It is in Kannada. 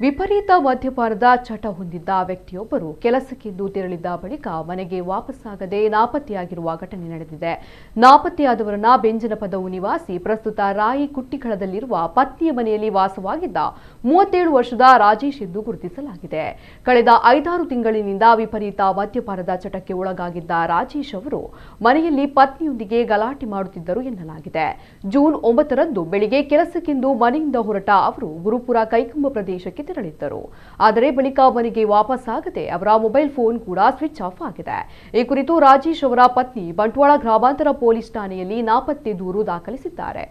ವಿಪರೀತ ಮದ್ಯಪಾನದ ಚಟ ಹೊಂದಿದ್ದ ವ್ಯಕ್ತಿಯೊಬ್ಬರು ಕೆಲಸಕ್ಕೆಂದು ತೆರಳಿದ್ದ ಬಳಿಕ ಮನೆಗೆ ವಾಪಸ್ಸಾಗದೆ ನಾಪತ್ತೆಯಾಗಿರುವ ಘಟನೆ ನಡೆದಿದೆ. ನಾಪತ್ತೆಯಾದವರನ್ನ ಬೆಂಜನಪದವು ನಿವಾಸಿ ಪ್ರಸ್ತುತ ರಾಯಿ ಕುಟ್ಟಿಗಳದಲ್ಲಿರುವ ಪತ್ನಿಯ ಮನೆಯಲ್ಲಿ ವಾಸವಾಗಿದ್ದ 37 ವರ್ಷದ ರಾಜೇಶ್ ಎಂದು ಗುರುತಿಸಲಾಗಿದೆ. ಕಳೆದ 5-6 ತಿಂಗಳಿನಿಂದ ವಿಪರೀತ ಮದ್ಯಪಾನದ ಚಟಕ್ಕೆ ಒಳಗಾಗಿದ್ದ ರಾಜೇಶ್ ಅವರು ಮನೆಯಲ್ಲಿ ಪತ್ನಿಯೊಂದಿಗೆ ಗಲಾಟೆ ಮಾಡುತ್ತಿದ್ದರು ಎನ್ನಲಾಗಿದೆ. ಜೂನ್ 9ರಂದು ಬೆಳಿಗ್ಗೆ ಕೆಲಸಕ್ಕೆಂದು ಮನೆಯಿಂದ ಹೊರಟ ಅವರು ಗುರುಪುರ ಕೈಕಂಬ ಪ್ರದೇಶಕ್ಕೆ ತೆರಳಿದ್ದರು. ಆದರೆ ಬಳಿಕ ಮನೆಗೆ ವಾಪಸ್ಸಾಗದೆ ಅವರ ಮೊಬೈಲ್ ಫೋನ್ ಕೂಡ ಸ್ವಿಚ್ ಆಫ್ ಆಗಿದೆ. ಈ ಕುರಿತು ರಾಜೇಶ್ ಅವರ ಪತ್ನಿ ಬಂಟ್ವಾಳ ಗ್ರಾಮಾಂತರ ಪೊಲೀಸ್ ಠಾಣೆಯಲ್ಲಿ ನಾಪತ್ತೆ ದೂರು ದಾಖಲಿಸಿದ್ದಾರೆ.